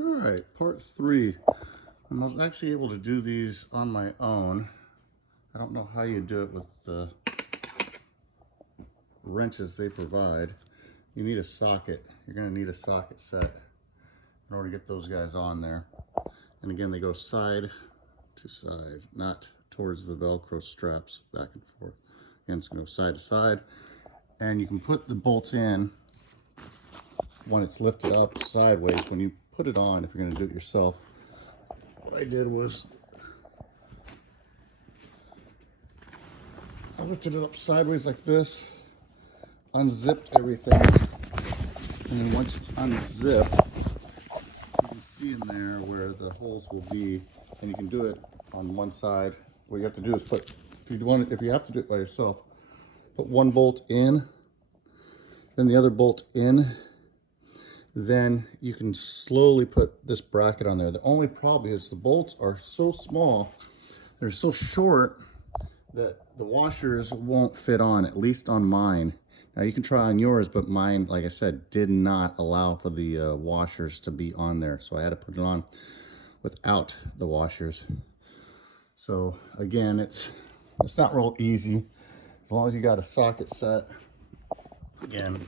All right, part 3. I was actually able to do these on my own. I don't know how you do it with the wrenches they provide. You need a socket. You're going to need a socket set in order to get those guys on there. And again, they go side to side, not towards the Velcro straps, back and forth. Again, it's going to go side to side. And you can put the bolts in when it's lifted up sideways. When you put it on, if you're going to do it yourself, what I did was I lifted it up sideways like this, unzipped everything, and then once it's unzipped, you can see in there where the holes will be, and you can do it on one side. What you have to do is put, if you have to do it by yourself, put one bolt in, then the other bolt in, then you can slowly put this bracket on there. The only problem is the bolts are so small, they're so short that the washers won't fit on, at least on mine. Now you can try on yours, but mine, like I said, did not allow for the washers to be on there. So I had to put it on without the washers. So again, it's not real easy. As long as you got a socket set, again,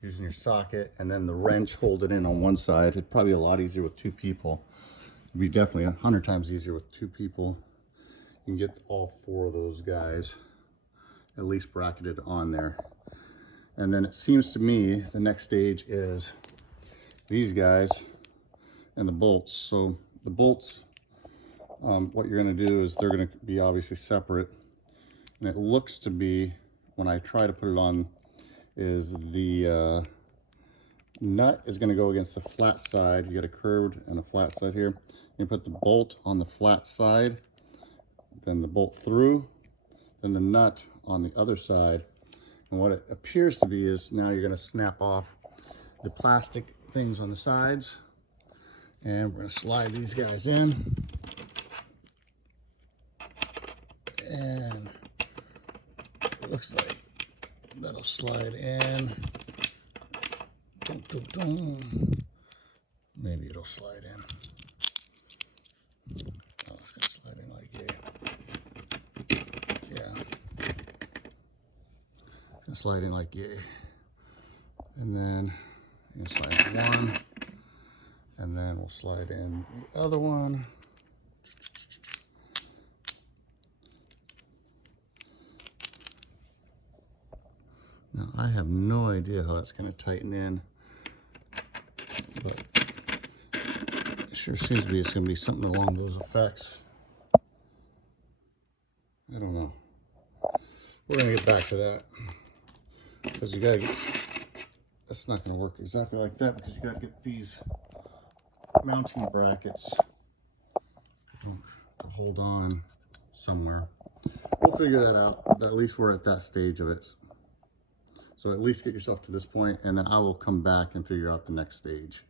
using your socket and then the wrench, hold it in on one side. It'd probably be a lot easier with 2 people. It'd be definitely 100 times easier with 2 people. You can get all 4 of those guys at least bracketed on there. And then it seems to me the next stage is these guys and the bolts. So the bolts, what you're going to do is they're going to be obviously separate. And it looks to be, when I try to put it on, is the nut is going to go against the flat side. You got a curved and a flat side here. You put the bolt on the flat side, then the bolt through, then the nut on the other side. And what it appears to be is now you're going to snap off the plastic things on the sides, and we're going to slide these guys in, and it looks like that'll slide in. Dun, dun, dun. Maybe it'll slide in. Oh, it's gonna slide in like yeah. Gonna slide in like yay. And then you slide in one, and then we'll slide in the other one. Now I have no idea how that's going to tighten in, but it sure seems to be it's going to be something along those effects. I don't know. We're going to get back to that, because you got to get, that's not going to work exactly like that, because you got to get these mounting brackets to hold on somewhere. We'll figure that out, but at least we're at that stage of it. So at least get yourself to this point, and then I will come back and figure out the next stage.